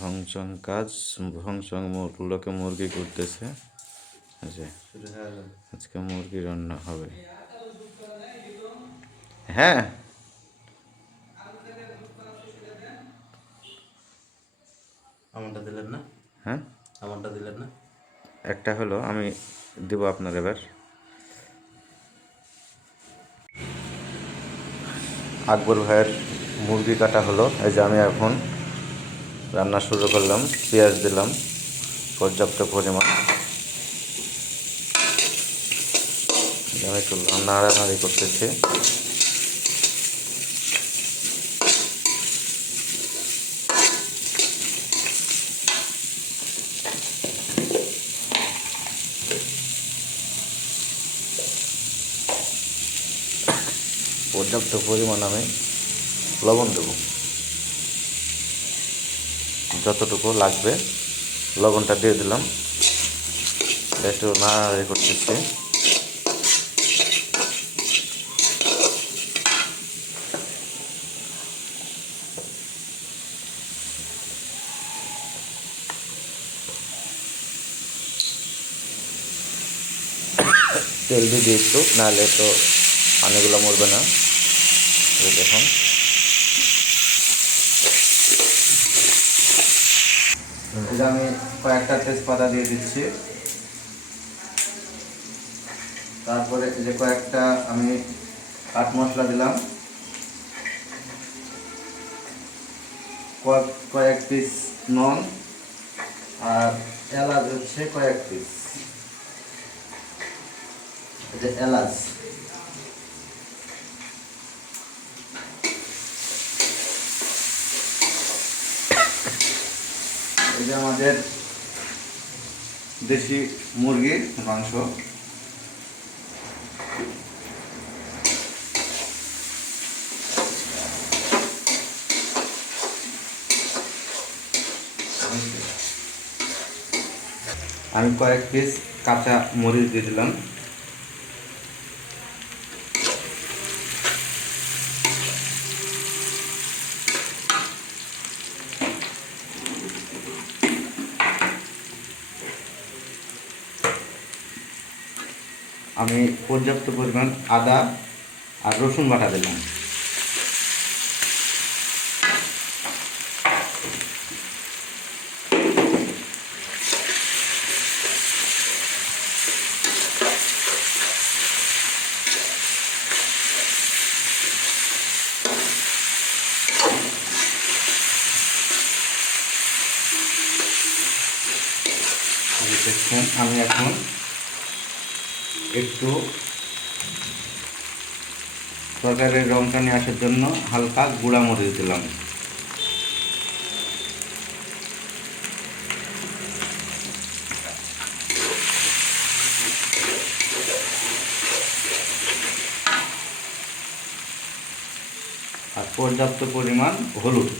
ভংচং কাজ ভংচং লোকে মুরগি করতেছে। আজকে মুরগি রান্না হবে। হ্যাঁ, আমারটা দিলেন না? হ্যাঁ, আমারটা দিলেন না? একটা হলো, আমি দেব আপনার। এবার আকবর ভাইয়ের মুরগি কাটা হলো। এই যে আমি এখন রান্না শুরু করলাম। পেঁয়াজ দিলাম পর্যাপ্ত পরিমাণ। আমি একটু নাড়ানাড়ি করতেছি। পর্যাপ্ত পরিমাণ আমি লবণ দেব, যতটুকু লাগবে লবণটা দিয়ে দিলাম। একটু নাড়ানাড়ি করতেছি। তেল দিয়ে দিই একটু, নাহলে তো পানিগুলো মরবে না। দেখুন, আমি কয়েকটা তেজপাতা দিয়ে দিচ্ছি। তারপরে যে কয়েকটা আমি কাঠ মশলা দিলাম, কয়েক পিস নন, আর এলাচ হচ্ছে কয়েক পিস। যে এলাচ, এই যে আমাদের দেশি মুরগির মাংস। আমি কয়েক পিস কাঁচা মরিচ দিয়ে দিলাম। আমি পর্যাপ্ত পরিমাণ আদা আর রসুন বাটা দিলাম। দেখছেন, আমি এখন একটু তরকারির রংটা নিয়ে আসার জন্য হালকা গুঁড়া মরিচ দিলাম। আর পর্যাপ্ত পরিমাণ হলুদ।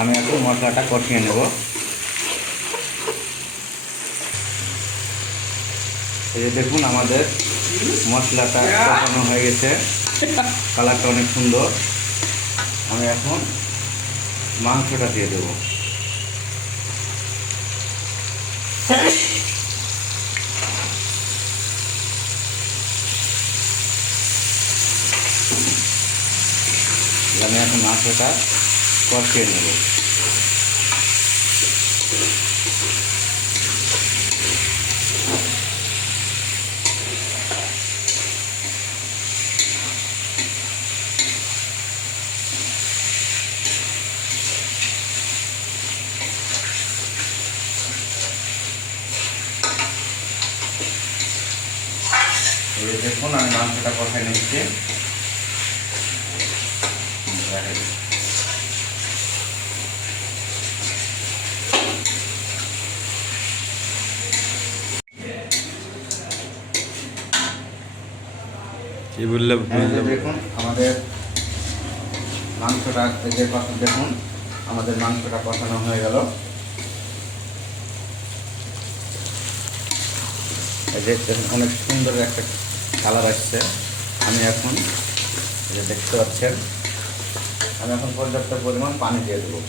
আমি এখন মশলাটা কষিয়ে নেব। এই যে দেখুন, আমাদের মশলাটা কষানো হয়ে গেছে, কালারটা অনেক সুন্দর। আমি এখন মাংসটা দিয়ে দেব। আমি এখন মাংসটা কষিয়ে নেব। দেখুন, আমি মাংসটা কষাই নিচ্ছি। কি বললে? দেখুন আমাদের মাংসটা, যে কষা, দেখুন আমাদের মাংসটা কষানো হয়ে গেল। এই যে দেখুন অনেক সুন্দর একটা কালার আসছে। আমি এখন এই যে দেখতে পাচ্ছেন, আমি এখন পর্যাপ্ত পরিমাণ পানি দিয়ে দেবো।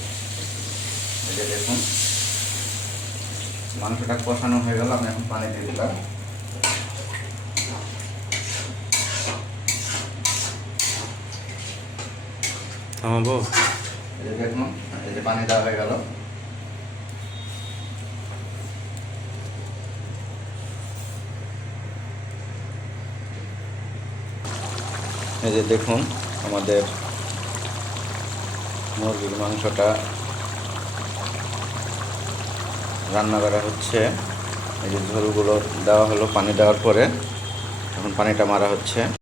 এই যে দেখুন মাংসটা কষানো হয়ে গেল, আমি এখন পানি দিয়ে দিলাম। থামাবো। এই যে দেখুন, এই যে পানি দেওয়া হয়ে গেল। এই যে দেখুন আমাদের মুরগির মাংসটা রান্না করা হচ্ছে। এই যে ঝোলগুলো দেওয়া হলো পানি দেওয়ার পরে, এখন পানিটা মারা হচ্ছে।